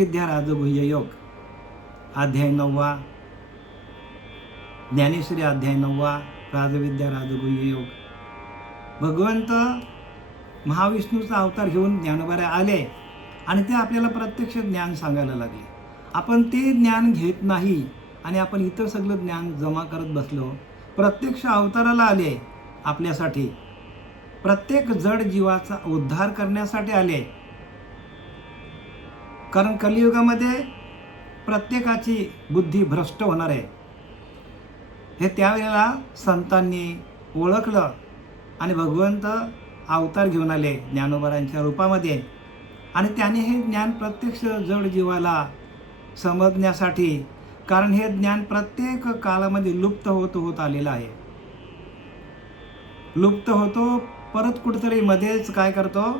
विद्या राजगुह्य योग अध्याय 9वा, ज्ञानेश्वरी अध्याय 9वा, राजविद्या राजगुह्य योग. भगवंत महाविष्णूचा अवतार घेऊन ज्ञानोबाला आले आणि ते आपल्याला प्रत्यक्ष ज्ञान सांगायला लागले. आपण ते ज्ञान घेत नाही आणि आपण इतर सगळं ज्ञान जमा करत बसलो. प्रत्यक्ष अवताराला आले आपल्यासाठी, प्रत्येक जड जीवाचा उद्धार करण्यासाठी आले. कारण कलियुगामध्ये प्रत्येकाची बुद्धी भ्रष्ट होणार आहे हे त्यावेळेला संतांनी ओळखलं आणि भगवंत अवतार घेऊन आले ज्ञानोबारांच्या रूपामध्ये. आणि त्याने हे ज्ञान प्रत्यक्ष जड जीवाला समजण्यासाठी, कारण हे ज्ञान प्रत्येक काळामध्ये लुप्त होत आलेलं आहे. लुप्त होतो, परत कुठेतरी मध्येच काय करतो,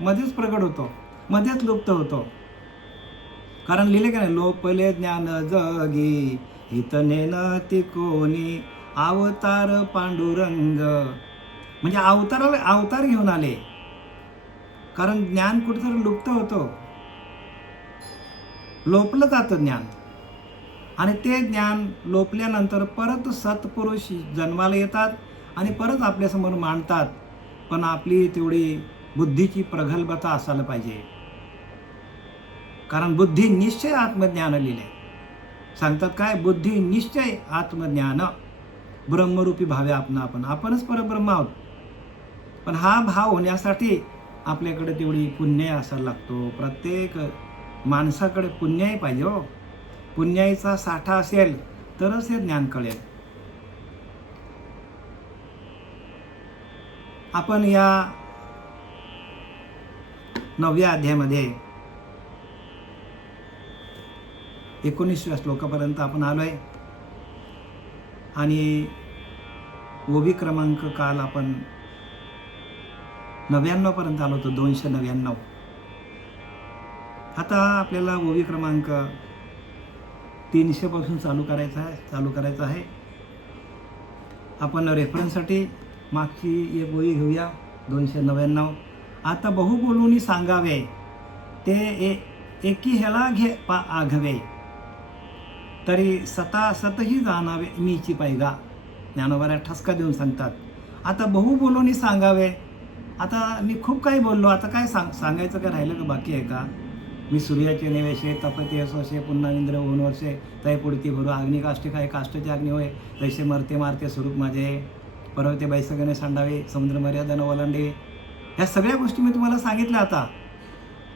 मध्येच प्रगट होतो, मध्येच लुप्त होतो. कारण लिहिले का नाही, लोपले ज्ञान जगी हितने न ती कोणी अवतार पांडुरंग. म्हणजे अवतार घेऊन आले. कारण ज्ञान कुठेतरी लुप्त होतो, लोपलं जातं ज्ञान. आणि ते ज्ञान लोपल्यानंतर परत सत्पुरुष जन्माला येतात आणि परत आपल्यासमोर मांडतात. पण आपली तेवढी बुद्धीची प्रगल्भता असायला पाहिजे. कारण बुद्धी निश्चय आत्मज्ञान लिहिले सांगतात काय, बुद्धी निश्चय आत्मज्ञान ब्रह्मरूपी भावे आपणच परब्रह्म आहोत. पण हा भाव होण्यासाठी आपल्याकडे तेवढी पुण्य असायला लागतो. प्रत्येक माणसाकडे पुण्याही पाहिजे हो. पुण्याचा साठा असेल तरच हे ज्ञान कळेल. आपण या 9व्या अध्यायामध्ये 19व्या श्लोकापर्यंत आपण आलोय. आणि ओवी क्रमांक काल आपण 99 पर्यंत आलो होतो, 299. आता आपल्याला ओवी क्रमांक 300 पासून चालू करायचा आहे. आपण रेफरन्ससाठी मागची एक ओवी घेऊया, 299. आता बहु बोलूनी सांगावे ते एकी ह्याला घे पा आघवे, तरी सतही जाणावे मीची पायगा. ज्ञानोबा ठसका देऊन सांगतात. आता बहु बोलूनी सांगावे. आता मी खूप काही बोललो, आता काय सांगायचं काय राहिलं का बाकी आहे का? मी सूर्याचे निवेशे तपते असोशे पुन्हा इंद्र होऊन वर्षे तय पुढती भरू अग्नी काष्टी काय काष्टाची अग्नी होय तैसे मारते स्वरूप माझे पर्वते बैसगणे सांडावे समुद्र मर्यादा न ओलांडे. ह्या सगळ्या गोष्टी मी तुम्हाला सांगितल्या.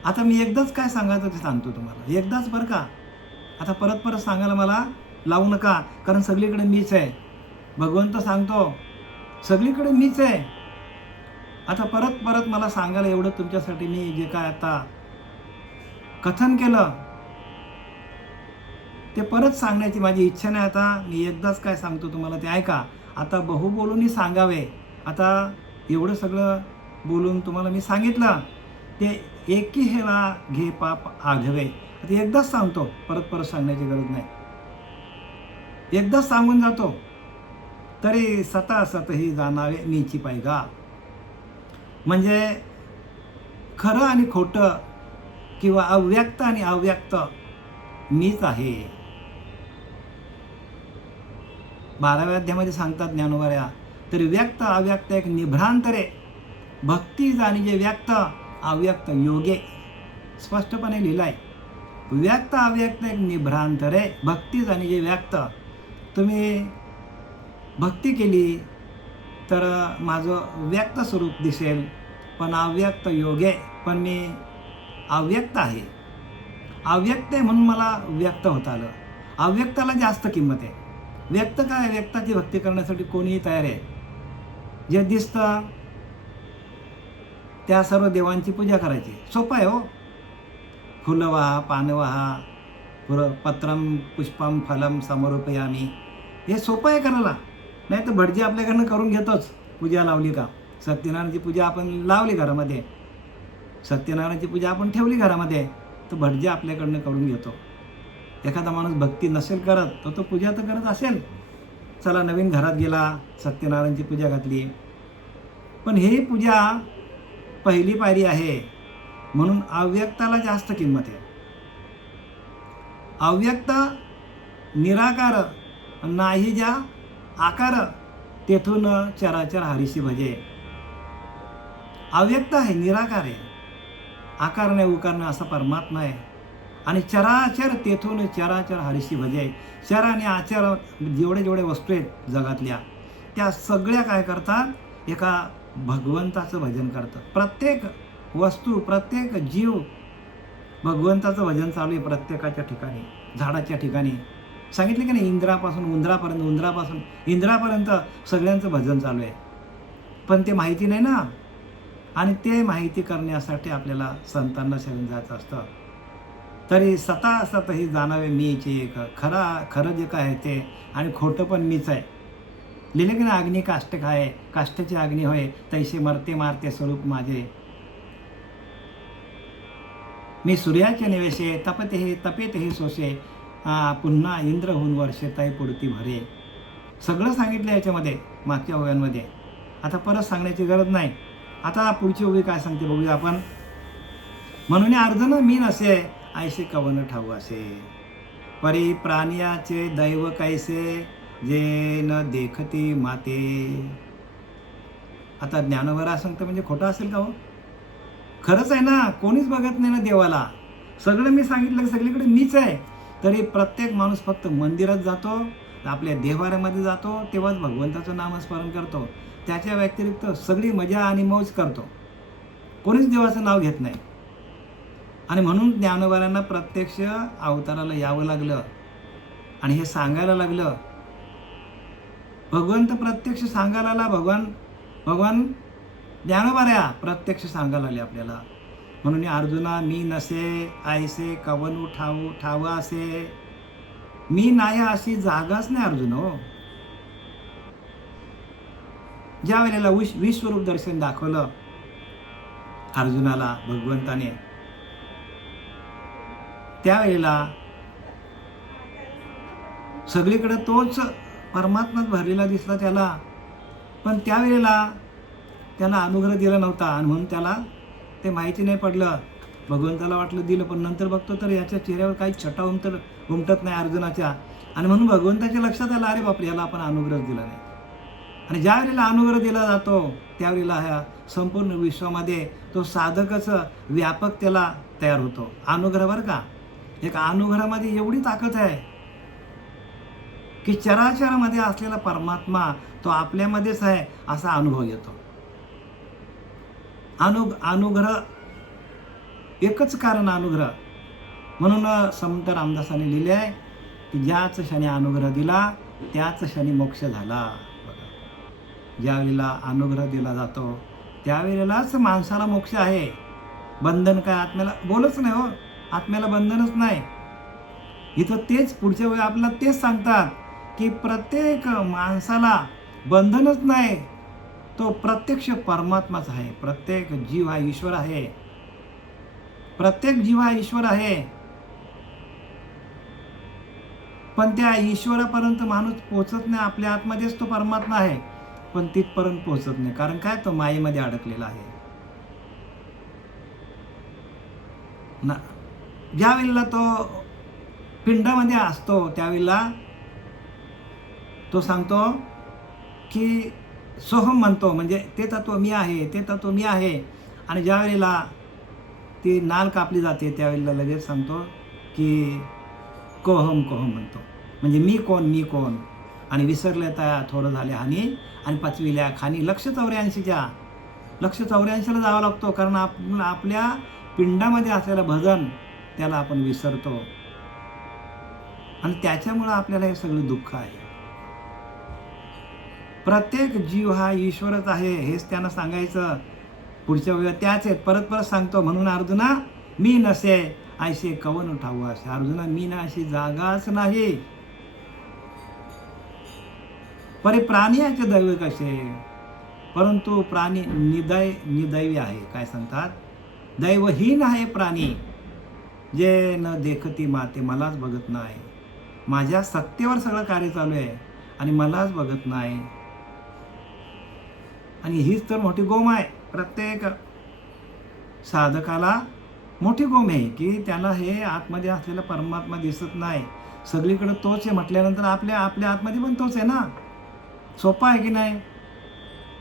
आता मी एकदाच काय सांगायचं ते सांगतो तुम्हाला, एकदाच बरं का. आता परत सांगायला मला लावू नका, कारण सगळीकडे मीच आहे. भगवंत सांगतो सगळीकडे मीच आहे. आता परत मला सांगायला एवढं तुमच्यासाठी मी जे काय आता कथन केलं ते परत सांगण्याची माझी इच्छा नाही. आता मी एकदाच काय सांगतो तुम्हाला ते ऐका. आता बहु बोलूनही सांगावे. आता एवढं सगळं बोलून तुम्हाला मी सांगितलं ते एकी हेला घे पाप आघवे. आता एकदाच सांगतो, परत सांगण्याची गरज नाही. एकदाच सांगून जातो, तरी सतही जाणावे मीची पायगा. म्हणजे खरं आणि खोटं किंवा अव्यक्त आणि अव्यक्त मीच आहे. 12व्या अध्यायामध्ये सांगतात ज्ञानोबाऱ्या, तरी व्यक्त अव्यक्त एक निभ्रांतरे भक्ती जाणीजे व्यक्त अव्यक्त योगे. स्पष्टपणे लिहिलाय, व्यक्त अव्यक्त एक निभ्रांतरे भक्ती जाणीजे व्यक्त. तुम्ही भक्ती केली तर माझं व्यक्त स्वरूप दिसेल, पण अव्यक्त योगे, पण मी अव्यक्त आहे. अव्यक्त आहे म्हणून मला व्यक्त होता आलं. अव्यक्ताला जास्त किंमत आहे. व्यक्त काय, व्यक्ताची भक्ती करण्यासाठी कोणीही तयार आहे. जे दिसतं त्या सर्व देवांची पूजा करायची. सोपं आहे हो. फुलं वाहा, पानं वाहा, पत्रम पुष्पम फलम समरूपयामी, हे सोपं आहे करायला. नाही तर भटजी आपल्याकडनं करून घेतोच. पूजा लावली का, सत्यनारायणची पूजा आपण लावली घरामध्ये, सत्यनारायणची पूजा आपण ठेवली घरामध्ये, तर भटजी आपल्याकडनं करून घेतो. एखादा माणूस भक्ती नसेल करत तो पूजा तर करत असेल. चला नवीन घरात गेला, सत्यनारायणची पूजा घातली, पण ही पूजा पहिली पायरी आहे म्हणून अव्यक्ताला जास्त किंमत आहे. अव्यक्त निराकार नाही ज्या आकार, तेथून चराचर हरीशी भजे. अव्यक्त आहे, निराकार आहे, आकार नाही उकार नाही असा परमात्मा आहे. आणि चराचर तेथून चराचर हरीशी भजे. चर आणि आचर जेवढे जेवढे वस्तू आहेत जगातल्या, त्या सगळ्या काय करतात, एका भगवंताचं भजन करतात. प्रत्येक वस्तू, प्रत्येक जीव भगवंताचं भजन चालू आहे प्रत्येकाच्या ठिकाणी. झाडाच्या ठिकाणी सांगितले की नाही, इंद्रापासून उंदरापर्यंत, उंदरापासून इंद्रापर्यंत सगळ्यांचं भजन चालू आहे. पण ते माहिती नाही ना. आणि ते माहिती करण्यासाठी आपल्याला संतांना शरण जायचं असतं. तरी सता ही जाणावे मीच एक, खरं जे काय आहे ते आणि खोटं पण मीच आहे. लिहिले की नाही, अग्नी काष्ट खाय, काष्टाची अग्नी होय, तैसे मरते मारते स्वरूप माझे. मी सूर्याचे निवेशे, तपेते हे सोशे, पुन्हा इंद्र होऊन वर्षे तै पुढती भरे. सगळं सांगितलं याच्यामध्ये मागच्या ओव्यांमध्ये. आता परत सांगण्याची गरज नाही. आता पुढची ओवी काय सांगते बघूया आपण. म्हणून अर्जुन मी नसे, ऐसे कवन ठाऊ असे, परी प्राणियाचे दैव कैसे, जे न देखती माते. आता ज्ञानवरा सांगतं म्हणजे खोटं असेल का हो? खरंच आहे ना. कोणीच बघत नाही ना देवाला. सगळं मी सांगितलं सगळीकडे मीच आहे. तरी प्रत्येक माणूस फक्त मंदिरात जातो, आपल्या देवाऱ्यामध्ये जातो, तेव्हाच भगवंताचं नामस्मरण करतो. त्याच्या व्यतिरिक्त सगळी मजा आणि मौज करतो. कोणीच देवाचं नाव घेत नाही. आणि म्हणून ज्ञानोबांना प्रत्यक्ष अवताराला यावं लागलं आणि हे सांगायला लागलं. भगवंत प्रत्यक्ष सांगायला आला. भगवान ज्ञानोबाऱ्या प्रत्यक्ष सांगायला आले आपल्याला. म्हणून अर्जुना मी नसे, ऐसे कवन ठाव असे. मी नाही अशी जागाच नाही अर्जुन हो. ज्या वेळेला विश्वरूप दर्शन दाखवलं अर्जुनाला भगवंताने, त्यावेळेला सगळीकडे तोच परमात्माच भरलेला दिसला त्याला. पण त्यावेळेला त्याला अनुग्रह दिला नव्हता आणि म्हणून त्याला ते माहिती नाही पडलं. भगवंताला वाटलं दिलं, पण नंतर बघतो तर याच्या चेहऱ्यावर काही छटा उमटत नाही अर्जुनाच्या. आणि म्हणून भगवंताच्या लक्षात आलं, अरे बापरे, याला आपण अनुग्रह दिला नाही. आणि ज्या वेळेला अनुग्रह दिला जातो त्यावेळेला ह्या संपूर्ण विश्वामध्ये तो साधकच व्यापक त्याला तयार होतो. अनुग्रह बरं का, एक अनुग्रहामध्ये एवढी ताकद आहे की चराचरामध्ये असलेला परमात्मा तो आपल्यामध्येच आहे असा अनुभव येतो. अनुग्रह एकच कारण अनुग्रह. म्हणून संत रामदासांनी लिहिले आहे की ज्याच क्षणी अनुग्रह दिला त्याच क्षणी मोक्ष झाला. ज्यावेळेला अनुग्रह दिला जातो त्यावेळेलाच माणसाला मोक्ष आहे. बंधन काय आत्म्याला बोलच नाही हो, आत्म्याला बंधनच नाही. इथं तेच पुढच्या वेळी आपल्याला तेच सांगतात की प्रत्येक माणसाला बंधनच नाही, तो प्रत्यक्ष परमात्माच आहे. प्रत्येक जीव हा ईश्वर आहे. प्रत्येक जीव हा ईश्वर आहे. पण त्या ईश्वरापर्यंत माणूस पोहोचत नाही. आपल्या आतमध्येच तो परमात्मा आहे, पण तिथपर्यंत पोहोचत नाही. कारण काय, तो मायेमध्ये अडकलेला आहे ना. ज्या वेळेला तो पिंडामध्ये असतो त्यावेळेला तो सांगतो की सोहम म्हणतो, म्हणजे ते तत्व मी आहे, ते तत्व मी आहे. आणि ज्या वेळेला ती नाल कापली जाते त्यावेळेला लगेच सांगतो की कोहम कोहम म्हणतो, म्हणजे मी कोण. आणि विसरले त्या थोडं झाले हानी आणि पचविल्या खानी. लक्ष 84ला जावं लागतो. कारण आपल्या पिंडामध्ये असलेलं भजन त्याला आपण विसरतो आणि त्याच्यामुळं आपल्याला हे सगळं दुःख आहे. प्रत्येक जीव हा ईश्वरच आहे हेच त्यांना सांगायचं. पुढच्या वेळेला त्याच आहेत. परत सांगतो. म्हणून अर्जुना मी नसे, ऐसे कवन ठाऊ असे. अर्जुना मी ना अशी जागाच नाही. परी प्राणियाचे दैव कसे, परंतु प्राणी निदैवी आहे. काय सांगतात, दैवहीन आहे प्राणी, जे न देखती माते, मलाच बघत नाही. माझ्या सत्तेवर सगळं कार्य चालू आहे आणि मलाच बघत नाही. आणि हीच तर मोठी गोम आहे प्रत्येक साधकाला मोठी गोम आहे की त्याला हे आतमध्ये असलेला परमात्मा दिसत नाही. सगळीकडे तोच आहे म्हटल्यानंतर आपल्या आतमध्ये पण तोच आहे ना. सोपा आहे की नाही?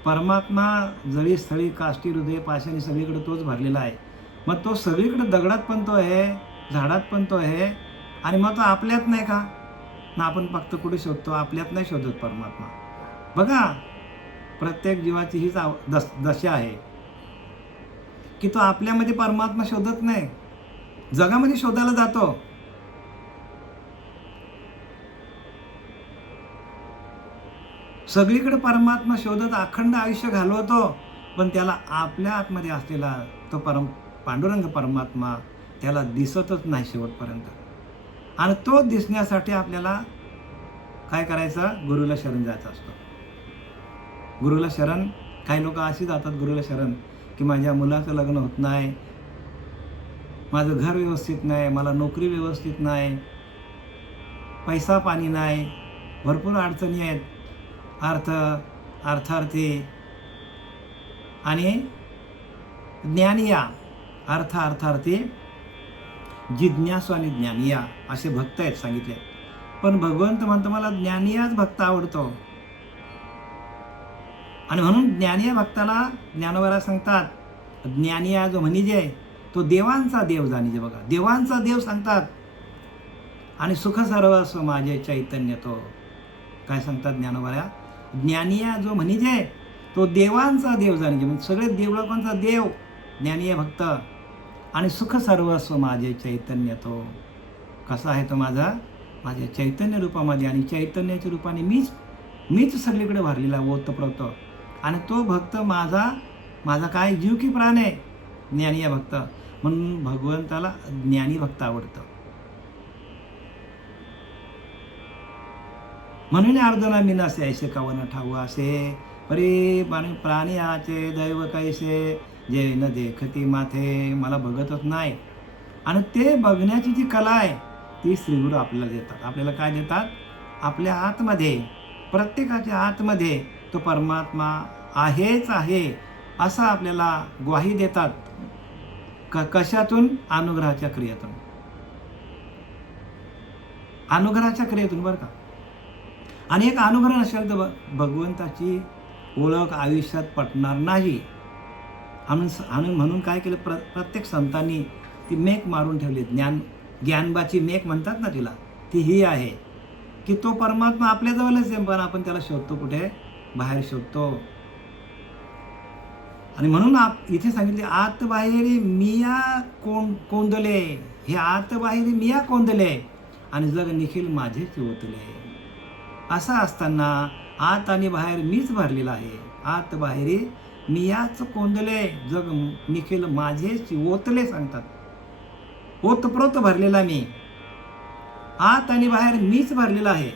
परमात्मा जळी स्थळी काष्टी हृदय पाषाणी सगळीकडे तोच भरलेला आहे. मग तो सगळीकडे दगडात पण तो आहे, झाडात पण तो आहे, आणि मग तो आपल्यात नाही का? ना आपण फक्त कुठे शोधतो? आपल्यात नाही शोधत परमात्मा. बघा, प्रत्येक जीवाची हीच दशा आहे की तो आपल्यामध्ये परमात्मा शोधत नाही, जगामध्ये शोधायला जातो. सगळीकडे परमात्मा शोधत अखंड आयुष्य घालवतो, पण त्याला आपल्या आतमध्ये असलेला तो पांडुरंग परमात्मा त्याला दिसतच नाही शेवटपर्यंत. आणि तो दिसण्यासाठी आपल्याला काय करायचं? गुरुला शरण जायचं असतं. गुरुला शरण, काही लोक अशी जातात गुरुला शरण की माझ्या मुलाचं लग्न होत नाही, माझं घर व्यवस्थित नाही, मला नोकरी व्यवस्थित नाही, पैसा पाणी नाही, भरपूर अडचणी आहेत, अर्थार्थी आणि ज्ञानिया, अर्थार्थी, जिज्ञासू आणि ज्ञानिया असे भक्त आहेत सांगितले. पण भगवंत म्हणतो मला ज्ञानियाच भक्त आवडतो. आणि म्हणून ज्ञानिया भक्ताला ज्ञानोबा सांगतात, ज्ञानिया जो म्हणजे तो देवांचा देव जाणीजे. बघा, देवांचा देव सांगतात. आणि सुख सर्वस्व माझे चैतन्य तो, काय सांगतात ज्ञानोबा? ज्ञानिया जो म्हणजे तो देवांचा देव जाणीजे. म्हणजे सगळे देवलोकांचा देव ज्ञानिया भक्त. आणि सुख सर्वस्व माझे चैतन्य तो, कसा आहे तो माझ्या चैतन्य रूपामध्ये. आणि चैतन्याच्या रूपाने मीच सगळीकडे भरलेला ओतप्रोत. आणि तो भक्त माझा काय जीव की प्राण आहे, ज्ञानिया भक्त. म्हणून भगवंताला ज्ञानी भक्त आवडतं. म्हणून अर्जुना मीनासे ऐसे कवन ठाऊ असे, परी प्राणी आचे दैव कैसे, जे न देखती माथे. मला बघतच नाही. आणि ते बघण्याची जी कला आहे ती श्रीगुरु आपल्याला देतात. आपल्याला काय देतात? आपल्या आतमध्ये, प्रत्येकाच्या आतमध्ये तो परमात्मा आहेच आहे असं आपल्याला ग्वाही देतात. कशातून? अनुग्रहाच्या क्रियेतून. अनुग्रहाच्या क्रियेतून बरं का. आणि एक अनुग्रह नसेल तर भगवंताची ओळख आयुष्यात पटणार नाही. म्हणून काय केलं? प्रत्येक संतांनी ती मेक मारून ठेवली. ज्ञानबाची मेक म्हणतात ना तिला, ती ही आहे की तो परमात्मा आपल्याजवळच आहे, पण आपण त्याला शोधतो कुठे? बाहेर शोधतो. आणि म्हणून इथे सांगितले आत बाहेरी मिया कोंदले, हे आत बाहेरी मिया कोंदले आणि जग निखिल माझेच ओतले. असं असताना आत आणि बाहेर मीच भरलेला आहे. आत बाहेरी मियाच कोंदले, जग निखिल माझेच ओतले सांगतात. ओतप्रोत भरलेला मी, आत आणि बाहेर मीच भरलेला आहे.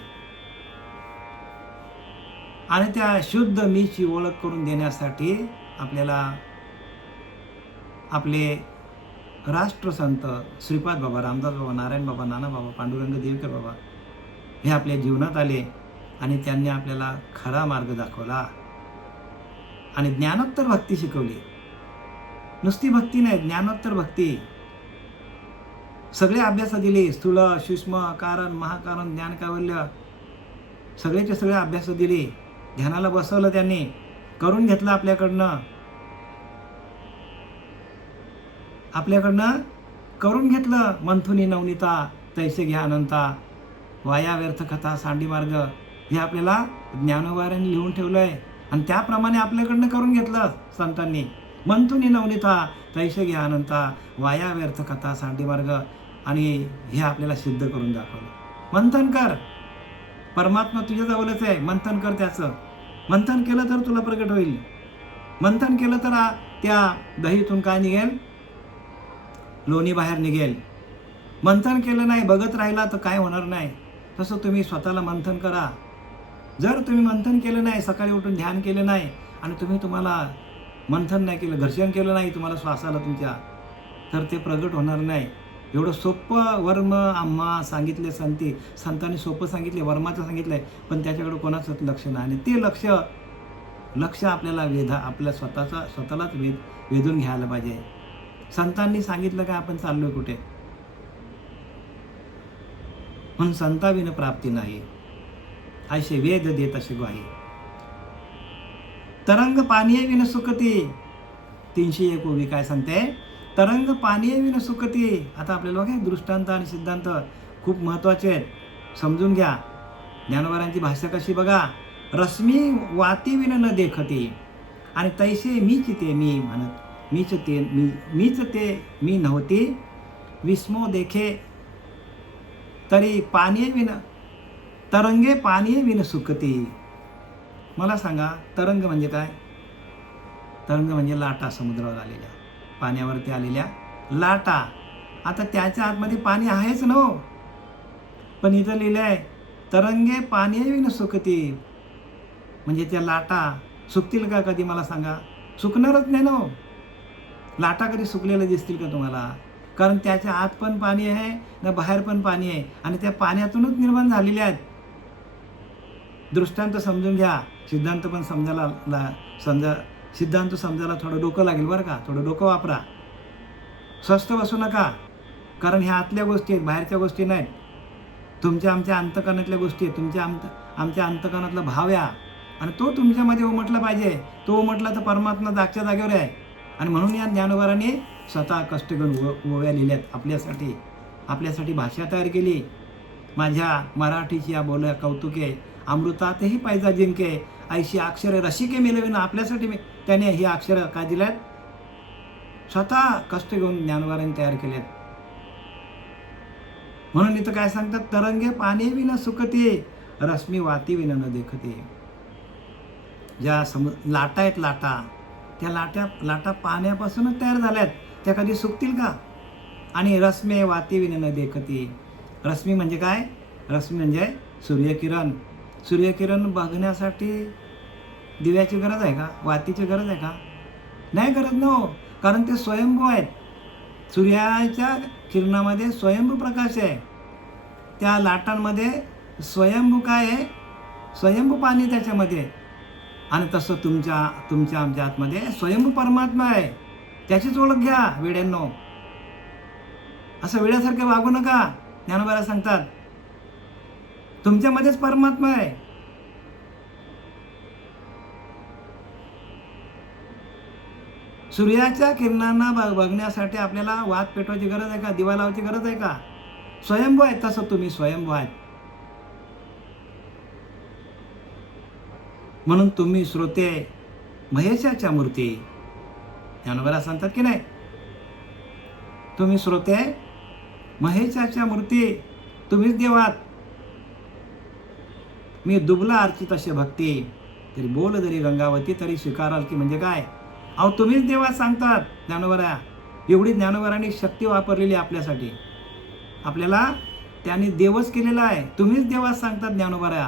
आणि त्या शुद्ध मीची ओळख करून देण्यासाठी आपल्याला आपले राष्ट्रसंत श्रीपाद बाबा, रामदास बाबा, नारायण बाबा, नाना बाबा, पांडुरंग देवकर बाबा हे आपल्या जीवनात आले आणि त्यांनी आपल्याला खरा मार्ग दाखवला आणि ज्ञानोत्तर भक्ती शिकवली. नुसती भक्ती नाही, ज्ञानोत्तर भक्ती. सगळे अभ्यास दिले, स्थूल सूक्ष्म कारण महाकारण ज्ञान कैवल्य सगळेचे सगळे अभ्यास दिले. ध्यानाला बसवलं, त्यांनी करून घेतलं आपल्याकडनं करून घेतलं. मंथुनी नवनीता तैसे घ्या अनंता, वाया व्यर्थ कथा सांडी मार्ग हे आपल्याला ज्ञानोबाऱ्यांनी लिहून ठेवलंय. आणि त्याप्रमाणे आपल्याकडनं करून घेतलं संतांनी. मंथुनी नवनीता तैसे घ्या अनंता, वाया व्यर्थ कथा सांडी मार्ग. आणि हे आपल्याला सिद्ध करून दाखवलं. मंथन कर, परमात्मा तुझ्या जवळच आहे. मंथन कर, त्याचं मंथन केलं तर तुला प्रगट होईल. मंथन केलं तर त्या दहीतून काय निघेल? लोणी बाहेर निघेल. मंथन केलं नाही, बघत राहिला तर काय होणार नाही. तसं तुम्ही स्वतःला मंथन करा. जर तुम्ही मंथन केलं नाही, सकाळी उठून ध्यान केलं नाही आणि तुम्हाला मंथन नाही केलं, घर्षण केलं नाही तुम्हाला श्वासाला तुमच्या, तर ते प्रगट होणार नाही. एवढं सोपं वर्म आम्हा सांगितले संतांनी सोपं सांगितले, वर्माचं सांगितलंय, पण त्याच्याकडे कोणाचंच लक्ष नाही. आणि ते लक्ष आपल्याला आपल्या स्वतःलाच वेधून घ्यायला पाहिजे. संतांनी सांगितलं का आपण चाललोय कुठे? म्हणून संताविन प्राप्ती नाही, ऐसे वेद देत असे ग्वाही. तरंग पाणीये विन सुखती. 301 ओवी काय सांगते? तरंग पाणीये विन सुखती. आता आपल्याला बघा दृष्टांत आणि सिद्धांत खूप महत्वाचे आहेत, समजून घ्या. ज्ञानोबारांची भाषा कशी बघा. रश्मी वाती विन न देखती, आणि तैसे मीच ते मी म्हणत, मीच ते मी नव्हती. विस्मो देखे तरी पाणी विन, तरंगे पाणी विन सुखती. मला सांगा, तरंग म्हणजे काय? तरंग म्हणजे लाटा, समुद्रावर आलेल्या, पाण्यावरती आलेल्या लाटा. आता त्याच्या आतमध्ये पाणी आहेच ना हो, पण इथं लिहिलं आहे तरंगे पाणी विन सुखती. म्हणजे त्या लाटा सुकतील का कधी? मला सांगा, सुकणारच नाही ना हो. लाटा कधी सुकलेल्या दिसतील का तुम्हाला? कारण त्याच्या आत पण पाणी आहे ना, बाहेर पण पाणी आहे, आणि त्या पाण्यातूनच निर्माण झालेल्या आहेत. दृष्टांत समजून घ्या. सिद्धांत पण सिद्धांत समजायला थोडं डोकं लागेल बरं का, थोडं डोकं वापरा. स्वस्त बसू नका, कारण ह्या आतल्या गोष्टी आहेत, बाहेरच्या गोष्टी नाहीत. तुमच्या आमच्या अंतकरणातल्या गोष्टी आहेत, आमच्या अंतकरणातला भाव या, आणि तो तुमच्यामध्ये उमटला पाहिजे. तो उमटला तर परमात्मा जागच्या जागेवर आहे. आणि म्हणून या ज्ञानोबारांनी स्वतः कष्ट घेऊन ओव्या लिहिल्यात आपल्यासाठी भाषा तयार केली. माझ्या मराठीची या बोल कौतुके, अमृतातही पाहिजा जिंके, ऐशी अक्षरे रसिके मिळविन. आपल्यासाठी त्याने ही अक्षरं काय दिल्यात? स्वतः कष्ट घेऊन ज्ञानोबारांनी तयार केलेत. म्हणून इथं काय सांगतात? तरंगे पाणी विन सुखती, रश्मी वाती विन न देखते. ज्या लाटा आहेत, त्या लाटा पाण्यापासूनच तयार झाल्यात, त्या कधी सुकतील का? आणि रश्मी वाती विन न देखती. रश्मी म्हणजे काय? रश्मी म्हणजे सूर्यकिरण. सूर्यकिरण बघण्यासाठी दिव्याची गरज आहे का? वातीची गरज आहे का? नाही गरज ना, कारण ते स्वयंभू आहेत. सूर्याच्या किरणामध्ये स्वयंभू प्रकाश आहे, त्या लाटांमध्ये स्वयंभू काय आहे? स्वयंभू पाणी त्याच्यामध्ये. आणि तसं तुमच्या आमच्या आतमध्ये स्वयंभू परमात्मा आहे. त्याचीच ओळख घ्या वेड्यांनो. असं वेड्यासारखं वागू नका. ज्ञानोबा सांगतात तुमच्यामध्येच परमात्मा आहे. सूर्याच्या किरणांना बघण्यासाठी आपल्याला वात पेटवायची गरज आहे का? दिवा लावायची गरज आहे का? स्वयंभू आहे, तसं तुम्ही स्वयंभू आहेत. म्हणून तुम्ही श्रोते महेशाच्या मूर्ती. ज्ञानोबा सांगतात की नाही, तुम्ही श्रोते महेशाच्या मूर्ती, तुम्हीच देवात. मी दुबला अर्चित असे भक्ती, तरी बोल जरी गंगावती तरी स्वीकाराल की. म्हणजे काय? अहो तुम्हीच देवात सांगतात ज्ञानोबा. एवढी ज्ञानोबारांनी शक्ती वापरलेली आपल्यासाठी. आपल्याला त्यांनी देवच केलेला आहे. तुम्हीच देवात सांगतात ज्ञानोबा.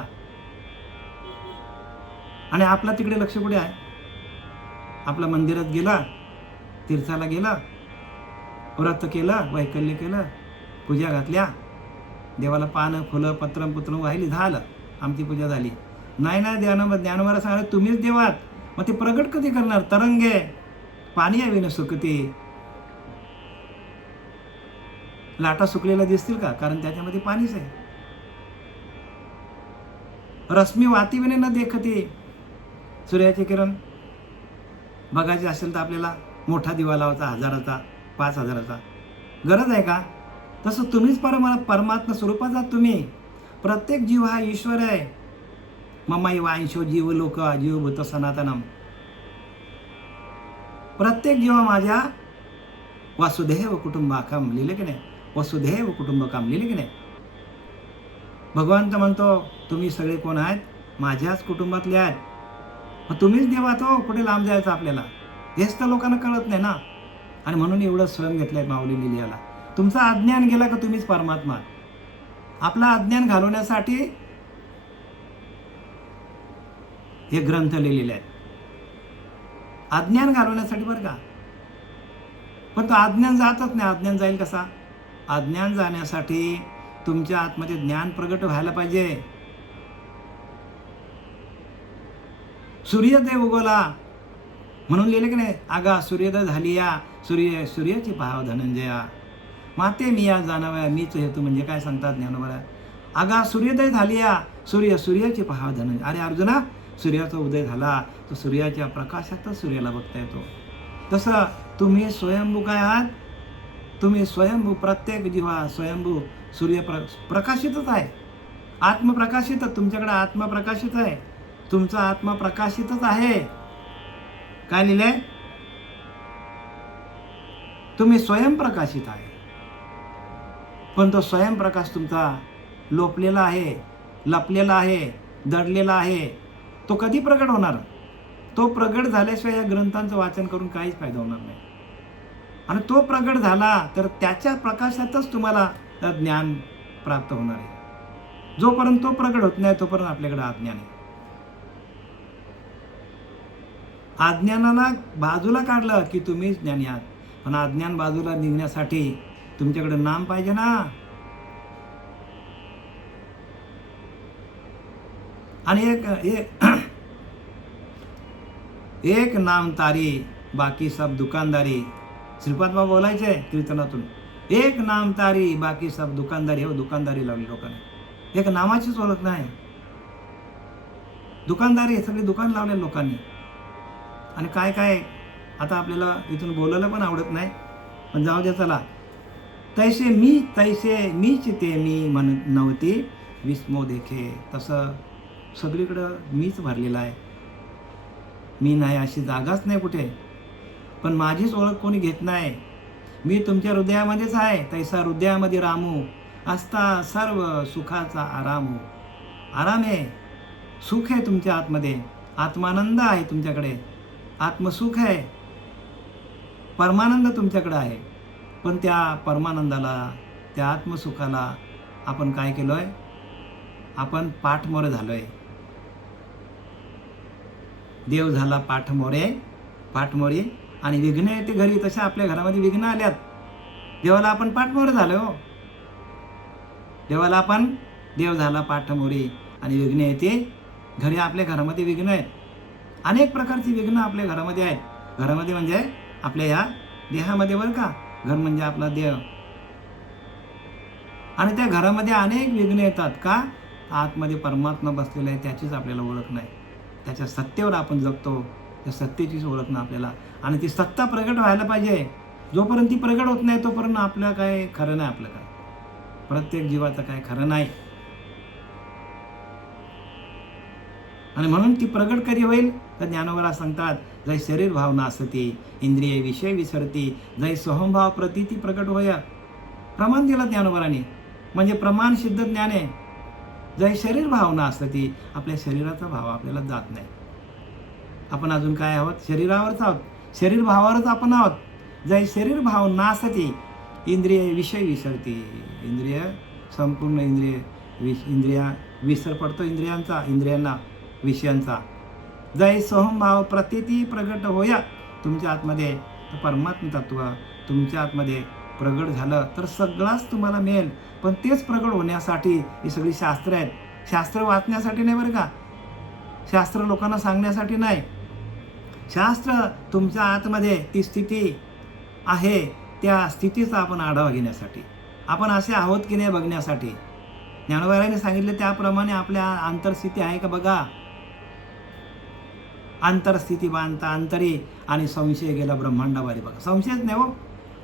आणि आपला तिकडे लक्ष कुठे आहे? आपला मंदिरात गेला, तीर्थाला गेला, व्रत केलं, वैकल्य केलं, पूजा घातल्या, देवाला पानं फुलं पत्रम पुत्रम वाहिली, झालं, आमची पूजा झाली. नाही ज्ञानोबा सांगणार तुम्हीच देवात. मग ते प्रगट कधी करणार? तरंगे पाणी यावी न सुकती. लाटा सुकलेल्या दिसतील का? कारण त्याच्यामध्ये पाणीच आहे. रश्मी वाती विने न देखती. सूर्याचे किरण बघायचे असेल तर आपल्याला मोठा दिवा लावायचा, 1000चा 5000चा. गरज आहे का? तसं तुम्हीच परमात्मा स्वरूपाचा तुम्ही. प्रत्येक जीव हा ईश्वर आहे. ममाई वांशो जीव लोक जीवभूत सनातनम. प्रत्येक जीव माझ्या वासुदेव कुटुंबाकम लिहिले की नाही? वसुधैव कुटुंबकम लिहिले की नाही? भगवंत म्हणतो तुम्ही सगळे कोण आहेत? माझ्याच कुटुंबातले आहेत. मग तुम्हीच देवात हो, कुठे लांब जायचं आपल्याला? हेच तर लोकांना कळत नाही ना. आणि म्हणून एवढं स्वयं घेतलंय माऊलींनी लिहायला. तुमचं अज्ञान गेला का तुम्हीच परमात्मा. आपला अज्ञान घालवण्यासाठी हे ग्रंथ लिहिलेले आहेत. अज्ञान घालवण्यासाठी बरं का. पण तो अज्ञान जातच नाही. अज्ञान जाईल कसा? अज्ञान जाण्यासाठी तुमच्या आतमध्ये ज्ञान प्रगट व्हायला पाहिजे. सूर्यदेव उगवला, म्हणून लिहिले की नाही, आगा सूर्योदय झाली या, सूर्याची पाहाव धनंजया, माते मी या जाणाव्या मीच हेतू. म्हणजे काय सांगतात ज्ञानोबा, आगा सूर्योदय झाली या, सूर्याची पाहाव धनंजय. अरे अर्जुना, सूर्याचा उदय झाला तर सूर्याच्या प्रकाशातच सूर्याला बघता येतो. तसं तुम्ही स्वयंभू काय आहात, तुम्ही स्वयंभू, प्रत्येक जीवा स्वयंभू सूर्य प्रकाशितच आहे, आत्मप्रकाशितच. तुमच्याकडे आत्मा प्रकाशित आहे, तुमचा आत्मा प्रकाशितच आहे. काय लिहिलंय, तुम्ही स्वयंप्रकाशित आहे. पण तो स्वयंप्रकाश तुमचा लोपलेला आहे, लपलेला आहे, दडलेला आहे. तो कधी प्रगट होणार? तो प्रगट झाल्याशिवाय या ग्रंथांचं वाचन करून काहीच फायदा होणार नाही. आणि तो प्रगट झाला तर त्याच्या प्रकाशातच तुम्हाला ज्ञान प्राप्त होणार आहे. जोपर्यंत तो प्रगट होत नाही तोपर्यंत आपल्याकडे अज्ञान आहे. अज्ञानाला बाजूला काढलं की तुम्ही ज्ञानी आहात. पण अज्ञान बाजूला निघण्यासाठी तुमच्याकडे नाम पाहिजे ना. आणि एक नाम तारी बाकी सब दुकानदारी. श्रीपाद बाबा बोलायचे कीर्तनातून, एक नाम तारी बाकी सब दुकानदारी. हो, दुकानदारी लावली लोकांनी, एक नामाचीच ओळख नाही. दुकानदारी सगळी दुकान लावले लोकांनी. आणि काय काय आता आपल्याला इथून बोलायला पण आवडत नाही, पण जाऊ दे चला. तैसे मीच ते मी म्हण नव्हती विस्मो देखे. तसं सगळीकडं मीच भरलेला आहे. मी नाही अशी जागाच नाही कुठे. पण माझीच ओळख कोणी घेत नाही. मी तुमच्या हृदयामध्येच आहे. तैसा हृदयामध्ये रामू असता सर्व सुखाचा आरामू. आराम आहे, सुख आहे तुमच्या आतमध्ये, आत्मानंद आहे तुमच्याकडे, आत्मसुख आहे, परमानंद तुमच्याकडे आहे. पण त्या परमानंदाला, त्या आत्मसुखाला आपण काय केलोय? आपण पाठमोरे झालोय. देव झाला पाठमोरे आणि विघ्न येते घरी. तशा आपल्या घरामध्ये विघ्न आल्यात. देवाला आपण पाठमोरे झालो. देवाला आपण देव झाला पाठमोरे आणि विघ्न येते घरी. आपल्या घरामध्ये विघ्न आहेत, अनेक प्रकारची विघ्न आपल्या घरामध्ये आहेत. घरामध्ये म्हणजे आपल्या या देहामध्ये, बरं का. घर म्हणजे आपला देव. आणि त्या घरामध्ये अनेक विघ्न येतात का? आतमध्ये परमात्मा बसलेला आहे, त्याचीच आपल्याला ओळख नाही. त्याच्या सत्तेवर आपण जगतो, त्या सत्तेचीच ओळख ना आपल्याला. आणि ती सत्ता प्रगट व्हायला पाहिजे. जोपर्यंत ती प्रगट होत नाही तोपर्यंत आपलं काय खरं नाही. आपलं काय, प्रत्येक जीवाचं काय खरं नाही. आणि म्हणून ती प्रगट कधी होईल तर ज्ञानोबा सांगतात, जय शरीर भाव नासती इंद्रिय विषय विसरती, जय सोहमभाव प्रतीती प्रगट होय. प्रमाण दिलं ज्ञानोबाराने, म्हणजे प्रमाण सिद्ध ज्ञान आहे. जय शरीर भाव नासती, आपल्या शरीराचा भाव आपल्याला जात नाही. आपण अजून काय आहोत? शरीरावरच आहोत, शरीर भावावरच आपण आहोत. जय शरीर भाव नासती इंद्रिय विषय विसरती. इंद्रिय संपूर्ण इंद्रिया विसर पडतो इंद्रियांना विषयांचा. जय सोहमभाव प्रतीती प्रगट होय. तुमच्या आतमध्ये परमात्मा तत्व तुमच्या आतमध्ये प्रगट झालं तर सगळाच तुम्हाला मिळेल. पण तेच प्रगट होण्यासाठी ही सगळी शास्त्र आहेत. शास्त्र वाचण्यासाठी नाही बरं का, शास्त्र लोकांना सांगण्यासाठी नाही. शास्त्र तुमच्या आतमध्ये ती स्थिती आहे, त्या स्थितीचा आपण आढावा घेण्यासाठी, आपण असे आहोत की नाही बघण्यासाठी. ज्ञानोबारांनी सांगितले त्याप्रमाणे आपल्या अंतरस्थिती आहे का बघा. अंतरस्थिती बांधता अंतरी आणि संशय गेला ब्रह्मांडावारी. बघा, संशयच नाही हो.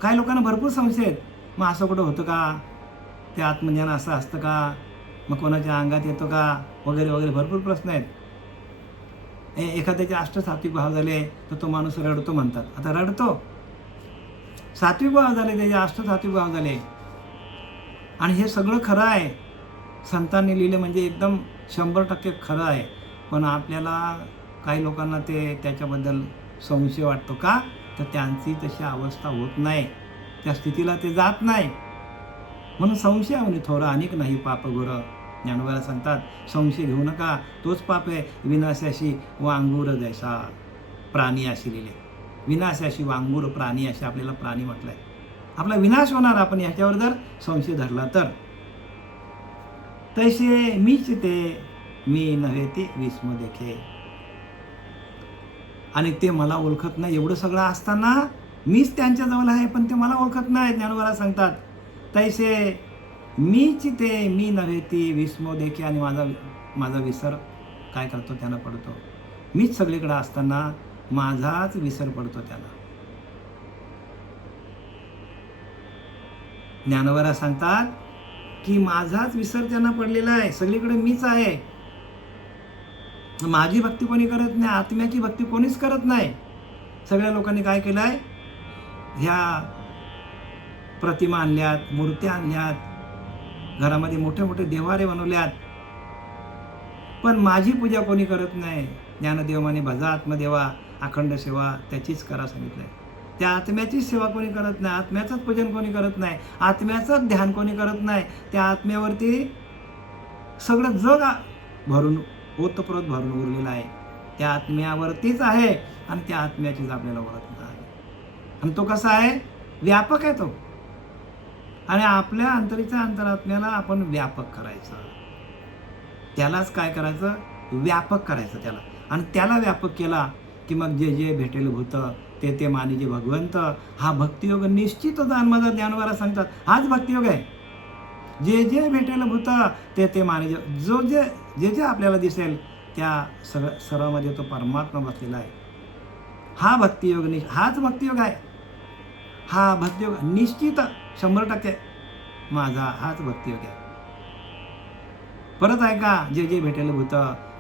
काही लोकांना भरपूर संशय आहेत. मग असं कुठं होतं का? ते आत्मज्ञान असं असतं का? मग कोणाच्या अंगात येतो का? वगैरे वगैरे भरपूर प्रश्न आहेत. एखाद्याचे अष्टसात्विक भाव झाले तर तो माणूस रडतो म्हणतात. आता रडतो, सात्विक भाव झाले, त्याचे अष्टसात्विक भाव झाले. आणि हे सगळं खरं आहे, संतांनी लिहिले म्हणजे एकदम 100% खरं आहे. पण आपल्याला काही लोकांना त्याच्याबद्दल संशय वाटतो का? तर त्यांची तशी अवस्था होत नाही, त्या स्थितीला ते जात नाही. म्हणून संशयावनी थोरा अनेक नाही पाप घोर. ज्ञानोबा सांगतात, संशय घेऊ नका, तोच पाप आहे. विनाशाशी वांगूर जैसा प्राणी अशी लिहिले. विनाशाशी वांगूर प्राणी असे आपल्याला प्राणी म्हटलंय. आपला विनाश होणार आपण ह्याच्यावर जर संशय धरला तर. तैसे मीच ते मी नव्हे ते विस्म देखे. आणि ते मला ओळखत नाही. एवढं सगळं असताना मीच त्यांच्याजवळ आहे, पण ते मला ओळखत नाही. ज्ञानोबा सांगतात, तैसे मीच ते मी नव्हे ती विस्मो देखी, आणि माझा विसर काय करतो त्यांना पडतो. मीच सगळीकडे असताना माझाच विसर पडतो त्यांना. ज्ञानोबा सांगतात की माझाच विसर त्यांना पडलेला आहे, सगळीकडे मीच आहे. माझी भक्ती कोणी करत नाही, आत्म्याची भक्ती कोणीच करत नाही. सगळ्या लोकांनी काय केलंय, ह्या प्रतिमा आणल्यात, मूर्त्या आणल्यात, घरामध्ये मोठे मोठे देवारे बनवल्यात, पण माझी पूजा कोणी करत नाही. ज्ञानदेवाने भजा आत्मदेवा, अखंड सेवा त्याचीच करा सांगितलंय. त्या आत्म्याचीच सेवा कोणी करत नाही, आत्म्याचंच पूजन कोणी करत नाही, आत्म्याचंच ध्यान कोणी करत नाही. त्या आत्म्यावरती सगळं जग भरून ओतप्रोत भरून उरलेलं आहे. त्या आत्म्यावरतीच आहे आणि त्या आत्म्याचीच आपल्याला ओळख आहे. आणि तो कसा आहे, व्यापक आहे तो. आणि आपल्या अंतरात्म्याला आपण व्यापक करायचं, त्यालाच काय करायचं, व्यापक करायचं त्याला. आणि त्याला व्यापक केला की मग जे जे भेटेल भूत ते मानिजे भगवंत. हा भक्तियोग निश्चितच माझा ज्ञानोबा सांगतात, हाच भक्तियोग आहे. जे जे भेटेल भूत ते मानिजे, जे जे आपल्याला दिसेल त्या सर्वामध्ये तो परमात्मा बसलेला आहे. हा भक्तियोग, हाच भक्तियोग आहे. हा भक्तियोग निश्चित 100% माझा हाच भक्तियोग आहे. परत ऐका, जे जे भेटेल भूत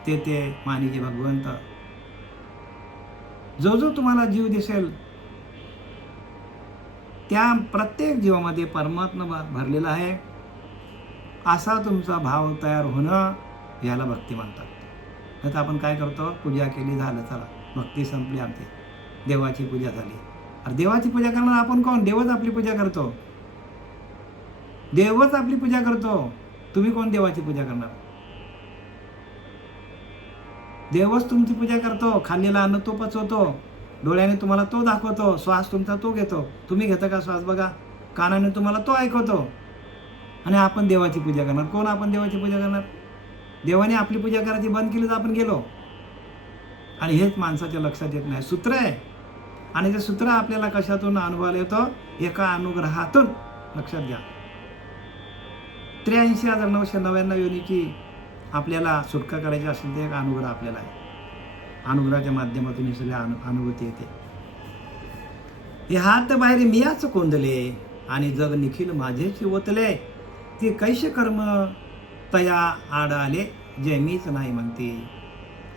ते मानिजे भगवंत. जो जो तुम्हाला जीव दिसेल त्या प्रत्येक जीवामध्ये परमात्मा भरलेला आहे, असा तुमचा भाव तयार होणं याला भक्ती म्हणतात. तर आपण काय करतो, पूजा केली, झालं, चला भक्ती संपली आमची, देवाची पूजा झाली. अरे देवाची पूजा करणार आपण कोण? देवच आपली पूजा करतो, देवच आपली पूजा करतो. तुम्ही कोण देवाची पूजा करणार? देवच तुमची पूजा करतो. खाल्लेला अन्न तो पचवतो, डोळ्याने तुम्हाला तो दाखवतो, श्वास तुमचा तो घेतो. तुम्ही घेता का श्वास? बघा, कानाने तुम्हाला तो ऐकवतो. आणि आपण देवाची पूजा करणार कोण? आपण देवाची पूजा करणार? देवाने आपली पूजा करायची बंद केली तर आपण गेलो. आणि हेच माणसाच्या लक्षात येत नाही. सूत्र आहे, आणि ते सूत्र आपल्याला कशातून अनुभवाला येतं? एका अनुग्रहातून. लक्षात घ्या, 83,999 योनीची आपल्याला सुटका करायची असेल तर एक अनुग्रह आपल्याला आहे. अनुग्रहाच्या माध्यमातून ही सगळी अनुभूती येते. हे हात बाहेर मियाच कोंदले, आणि जग निखिल माझेच ओतले. ते कैसे कर्म तया आड आले, जे मीच नाही म्हणते.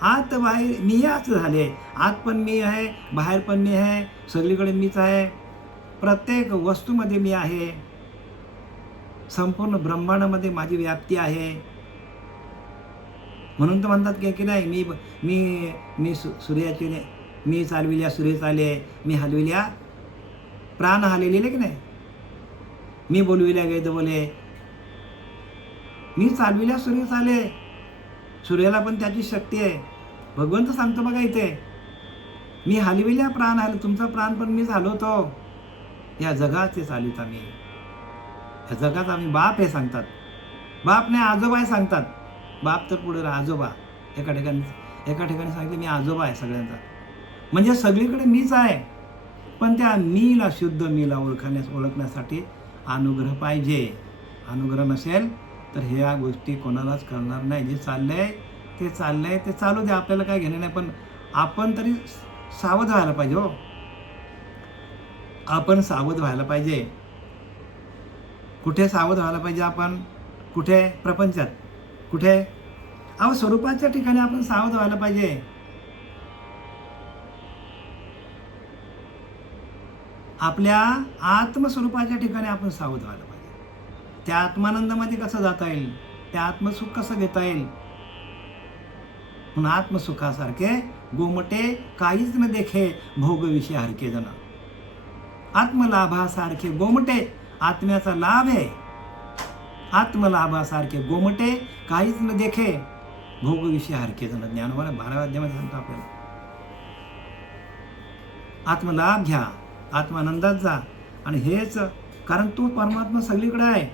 आत बाहेर मियाच झाले. आत पण मी आहे, बाहेर पण मी आहे, सगळीकडे मीच आहे. प्रत्येक वस्तूमध्ये मी आहे, संपूर्ण ब्रह्मांडामध्ये माझी व्याप्ती आहे. म्हणून तर म्हणतात की नाही, मी सूर्याची, मी चालविल्या सूर्य चाले, मी हलविल्या प्राण हलविले की नाही, मी बोलविल्या वेद बोले, मी चालविल्या सूर्य चाले. सूर्याला पण त्याची शक्ती आहे. भगवंत सांगतो बघा इथे, मी हलविल्या प्राण हल, तुमचा प्राण पण मीच हलवतो. या जगाचे चालित आम्ही, या जगात आम्ही बाप हे सांगतात. बाप नाही, आजोबा हे सांगतात. बाप तर पुढे आजोबा. एका ठिकाणी सांगितलं मी आजोबा आहे सगळ्यांचा. म्हणजे सगळीकडे मीच आहे. पण त्या मीला, शुद्ध मीला ओळखण्यासाठी अनुग्रह पाहिजे. अनुग्रह नसेल तर ह्या गोष्टी कोणालाच करणार नाही. जे चाललंय ते चालू द्या, आपल्याला काय घेणं नाही. पण आपण तरी सावध व्हायला पाहिजे. हो, आपण सावध व्हायला पाहिजे. कुठे सावध व्हायला पाहिजे आपण? कुठे? प्रपंचात. कुठे? स्वरूपाच्या ठिकाणी आपण सावध व्हायला पाहिजे. आपल्या आत्मस्वरूपाच्या ठिकाणी आपण सावध व्हायला पाहिजे. त्या आत्मानंदामध्ये कसं जाता येईल, त्या आत्मसुख कसं घेता येईल. म्हणून आत्मसुखासारखे गोमटे काहीच न देखे, भोग विषय हरके जण. आत्मलाभासारखे गोमटे, आत्म्याचा लाभ आहे. आत्मलाभासारखे गोमटे काहीच न देखे, भोग विषय हरके जण. ज्ञानोबा 12व्या अध्यायामध्ये सांगतो आपल्याला. आत्मलाभ घ्या, आत्मानंदात जा. आणि हेच कारण तो परमात्मा सगळीकडे आहे.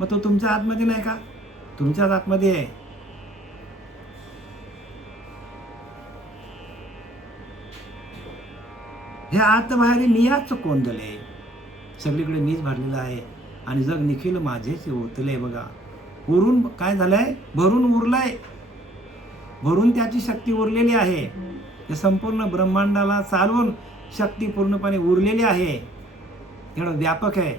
मग तो तुमच्या आतमध्ये नाही का? तुमच्याच आतमध्ये आहे. हे आत बाहेर मीयाच कोंदले, सगळीकडे मीच भरलेलं आहे आणि जग निखिल माझेच ओतले. बघा, उरून काय झालंय, भरून उरलंय, भरून त्याची शक्ती उरलेली आहे. हे संपूर्ण ब्रह्मांडाला चालवून शक्ती पूर्णपणे उरलेली आहे. एवढं व्यापक आहे.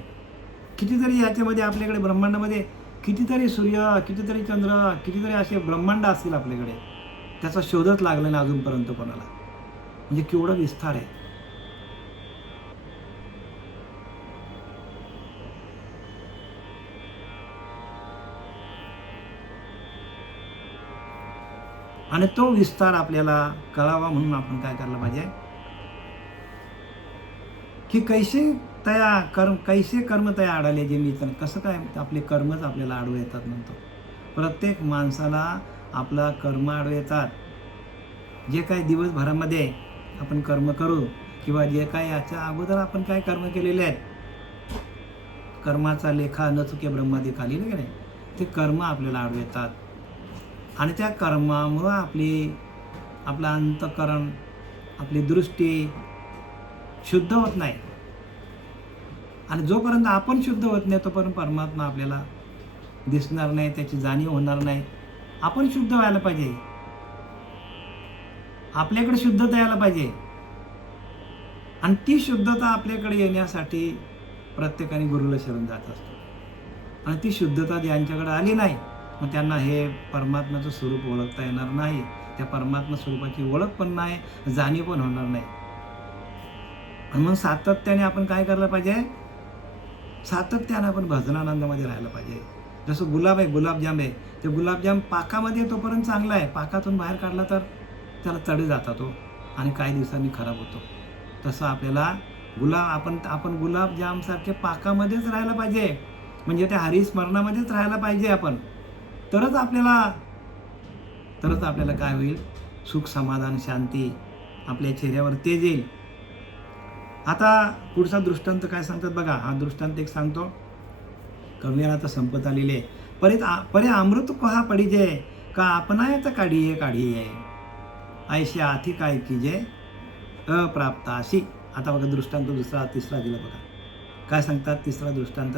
कितीतरी याच्यामध्ये आपल्याकडे ब्रह्मांडामध्ये कितीतरी सूर्य, कितीतरी चंद्र, कितीतरी असे ब्रह्मांड असतील आपल्याकडे, त्याचा शोधच लागला नाही अजूनपर्यंत कोणाला. म्हणजे केवढा विस्तार आहे. आणि तो विस्तार आपल्याला कळावा म्हणून आपण काय करायला पाहिजे की कैसे कर्म तया आडाले जे मी, कसं काय आपले कर्मच आपल्याला आडवे येतात म्हणतो. प्रत्येक माणसाला आपला कर्म आडवे येतात. जे काही दिवसभरामध्ये आपण कर्म करू किंवा जे काही याच्या अगोदर आपण काय कर्म केलेले आहेत, कर्माचा लेखा न चुके ब्रह्मादी खाली नाही, ते कर्म आपल्याला आडवे येतात. आणि त्या कर्मामुळं आपलं अंतःकरण, आपली दृष्टी शुद्ध होत नाही. आणि जोपर्यंत आपण शुद्ध होत नाही तोपर्यंत परमात्मा आपल्याला दिसणार नाही, त्याची जाणीव होणार नाही. आपण शुद्ध व्हायला पाहिजे, आपल्याकडे शुद्धता यायला पाहिजे. आणि ती शुद्धता आपल्याकडे येण्यासाठी प्रत्येकाने गुरुला शरण जात असतो. आणि ती शुद्धता ज्यांच्याकडे आली नाही, मग त्यांना हे परमात्म्याचं स्वरूप ओळखता येणार नाही. त्या परमात्मा स्वरूपाची ओळख पण नाही, जाणीव पण होणार नाही. आणि मग सातत्याने आपण काय करायला पाहिजे, सातत्याने आपण भजनानंदामध्ये राहायला पाहिजे. जसं गुलाब आहे, गुलाबजाम आहे, ते गुलाबजाम पाकामध्ये तोपर्यंत चांगला आहे, पाकातून बाहेर काढला तर त्याला तडे जातात तो आणि काही दिवसांनी खराब होतो. तसं आपल्याला आपण गुलाबजामसारखे पाकामध्येच राहायला पाहिजे. म्हणजे त्या हरिस्मरणामध्येच राहायला पाहिजे आपण. तरच आपल्याला काय होईल, सुख, समाधान, शांती, आपल्या चेहऱ्यावर तेज येईल. आता पुढचा दृष्टांत काय सांगतात बघा. हा दृष्टांत एक सांगतो. कवियाला तर संपत आलेले. परे अमृत कहा पडिजे, का आपणायत काढिये, ऐशे आथी काय कीजे अप्राप्ताशी. आता बघा दृष्टांत तिसरा दिला बघा. काय सांगतात तिसरा दृष्टांत,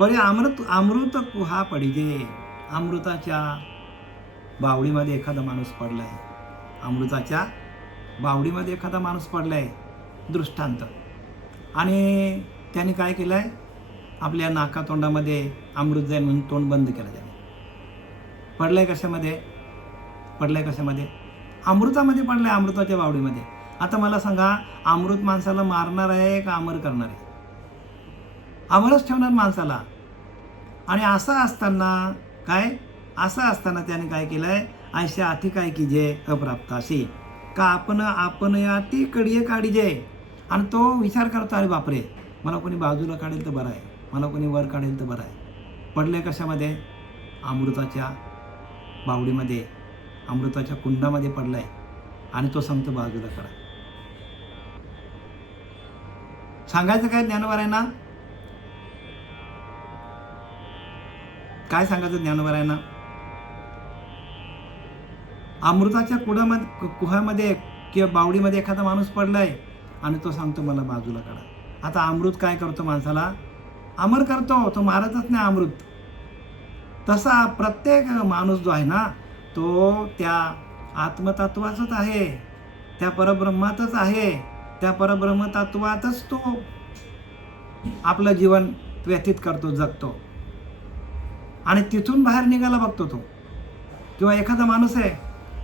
परे अमृत कुहा पडिजे. अमृताच्या बावडीमध्ये एखादा माणूस पडलाय, अमृताच्या बावडीमध्ये एखादा माणूस पडलाय. दृष्टांत. आणि त्याने काय केलंय, आपल्या नाकातोंडामध्ये अमृत जाईल म्हणून तोंड बंद केलं त्याने. पडलाय कशामध्ये, अमृतामध्ये पडलाय, अमृताच्या बावडीमध्ये. आता मला सांगा, अमृत माणसाला मारणार आहे का अमर करणार आहे? अमरच ठेवणार माणसाला. आणि असं असताना त्याने काय केलंय, ऐशे आथी काय कीजे अप्राप्ताशी, का आपण या ती कडिये काढीजे. आणि तो विचार करतो, अरे बापरे, मला कोणी बाजूला काढेल तर बरं आहे, मला कोणी वर काढेल तर बरं आहे. पडले कशामध्ये, अमृताच्या बावडीमध्ये, अमृताच्या कुंडामध्ये पडलाय. आणि तो सांगतो बाजूला काढा. सांगायचं काय ज्ञानोबारायांना, काय सांगायचं ज्ञानोबारायांना? अमृताच्या कुहामध्ये किंवा बावडीमध्ये एखादा माणूस पडलाय आणि तो सांगतो मला बाजूला काढा. आता अमृत काय करतो, माणसाला अमर करतो, तो मारतच नाही अमृत. तसा प्रत्येक माणूस जो आहे ना, तो त्या आत्मतत्वाचाच आहे, त्या परब्रह्मातच आहे. त्या परब्रह्मतत्वातच तो आपलं जीवन व्यतीत करतो, जगतो. आणि तिथून बाहेर निघायला बघतो तो. किंवा एखादा माणूस आहे,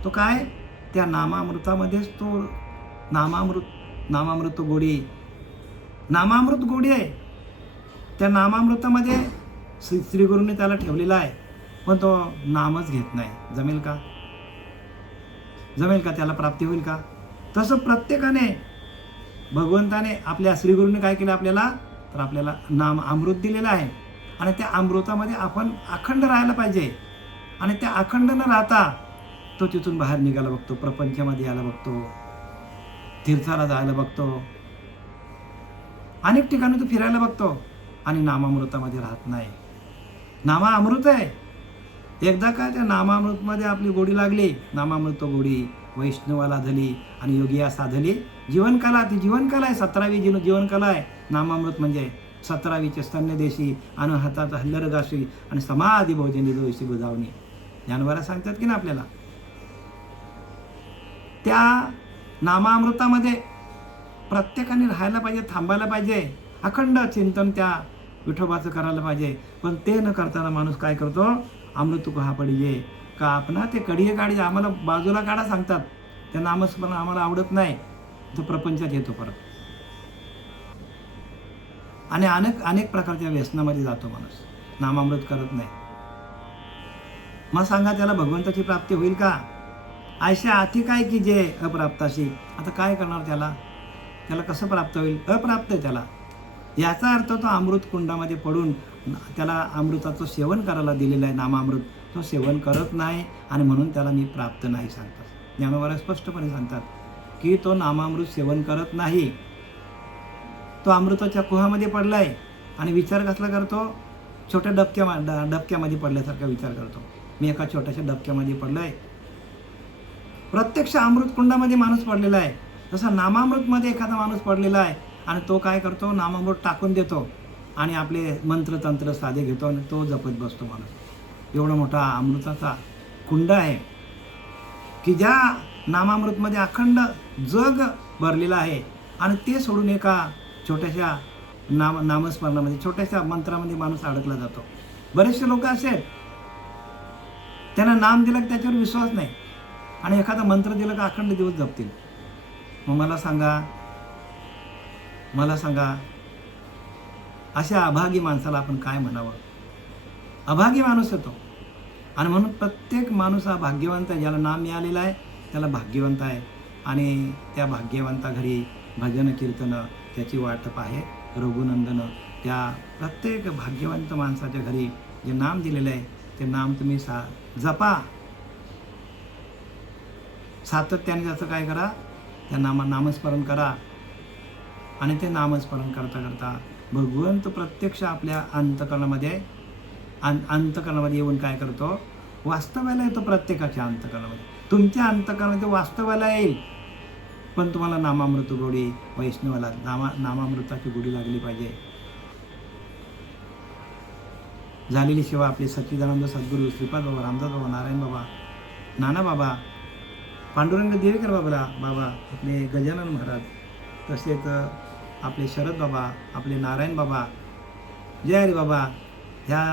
तो काय त्या नामामृतामध्येच तो नामामृत गोडी आहे. त्या नामामृतामध्ये श्रीगुरूंनी त्याला ठेवलेला आहे, पण तो नामच घेत नाही. जमेल का त्याला प्राप्ती होईल का? तसं प्रत्येकाने, भगवंताने आपल्या श्रीगुरूंनी काय केलं आपल्याला, तर आपल्याला नाम अमृत दिलेलं आहे. आणि त्या अमृतामध्ये आपण अखंड राहायला पाहिजे. आणि त्या अखंड न राहता तो तिथून बाहेर निघायला बघतो, प्रपंचामध्ये यायला बघतो, तीर्थाला जायला बघतो, अनेक ठिकाणी तो फिरायला बघतो आणि नामामृतामध्ये राहत नाही. नामा अमृत आहे, एकदा काय त्या नामामृतमध्ये आपली गोडी लागली, नामामृत गोडी वैष्णवाला झाली आणि योगिया साधली जीवनकला. ती जीवनकला आहे, 17वी जीवनकला आहे नामामृत म्हणजे. 17वीचे स्तन्यदेशी आणि हातात हल्लरगाशी आणि समाधी भोजनी दोषी बुजावणी ज्ञानवारा सांगतात की ना आपल्याला. त्या नामामृतामध्ये प्रत्येकाने राहायला पाहिजे, थांबायला पाहिजे, अखंड चिंतन त्या विठोबाचं करायला पाहिजे. पण ते न करताना माणूस काय करतो, अमृत कहा पडिये का आपणा ते कडिये काढी आम्हाला बाजूला काढा सांगतात. त्या नामस्मरण आम्हाला आवडत नाही, तो प्रपंचात येतो परत आणि अनेक प्रकारच्या व्यसनामध्ये जातो माणूस, नामामृत करत नाही. मग सांगा त्याला भगवंताची प्राप्ती होईल का? आयशा अति काय की जे अप्राप्ताशी. आता काय करणार त्याला कसं प्राप्त होईल? अप्राप्त आहे त्याला. याचा अर्थ तो अमृत कुंडामध्ये पडून त्याला अमृताचं सेवन करायला दिलेलं आहे नामामृत, तो सेवन करत नाही आणि म्हणून त्याला मी प्राप्त नाही सांगतात. ज्ञानोबा स्पष्टपणे सांगतात की तो नामामृत सेवन करत नाही, तो अमृताच्या कुहामध्ये पडलाय आणि विचार कसला करतो, छोट्या डबक्यामध्ये पडल्यासारखा विचार करतो. मी एका छोट्याशा डबक्यामध्ये पडलोय. प्रत्यक्ष अमृत कुंडामध्ये माणूस पडलेला आहे, तसा नामामृतमध्ये एखादा माणूस पडलेला आहे आणि तो काय करतो, नामामृत टाकून देतो आणि आपले मंत्रतंत्र साधे घेतो आणि तो जपत बसतो माणूस. एवढा मोठा अमृताचा कुंड आहे की ज्या नामामृतमध्ये अखंड जग भरलेलं आहे आणि ते सोडून एका छोट्याशा नामस्मरणामध्ये छोट्याशा मंत्रामध्ये माणूस अडकला जातो. बरेचसे लोक असे आहेत, त्यांना नाम दिलं की त्याच्यावर विश्वास नाही आणि एखादा मंत्र दिला का अखंड दिवस जपतील. मग मला सांगा अशा अभागी माणसाला आपण काय म्हणावं? अभागी माणूस येतो आणि म्हणून प्रत्येक माणूस हा भाग्यवंत आहे. ज्याला नाम मिळालेलं आहे त्याला भाग्यवंत आहे आणि त्या भाग्यवंता घरी भजन कीर्तन त्याची वाटप आहे. रघुनंदन त्या प्रत्येक भाग्यवंत माणसाच्या घरी जे नाम दिलेलं आहे ते नाम तुम्ही जपा, सातत्याने त्याचं काय करा, त्या नामस्मरण करा आणि ते नामस्मरण करता करता भगवंत प्रत्यक्ष आपल्या अंतकरणामध्ये येऊन काय करतो, वास्तवाला येतो. प्रत्येकाच्या अंतकरणामध्ये, तुमच्या अंतकरणामध्ये वास्तवाला येईल. पण तुम्हाला नामामृत गोडी वैष्णवाला नामामृताची गोडी लागली पाहिजे. झालेली सेवा आपले सच्चिदानंद सद्गुरू श्रीपाद बाबा, रामदास बाबा, नारायण बाबा, नाना बाबा, पांडुरंग देवेकर बाबा, आपले गजानन महाराज, तसेच आपले शरद बाबा, आपले नारायण बाबा, जय हरी बाबा, ह्या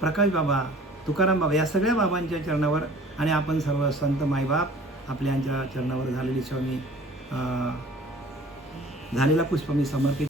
प्रकाश बाबा, तुकाराम बाबा, या सगळ्या बाबांच्या चरणावर आणि आपण सर्व संत मायबाप आपल्या चरणावर झालेली सेवा मी झालेला पुष्प मी समर्पित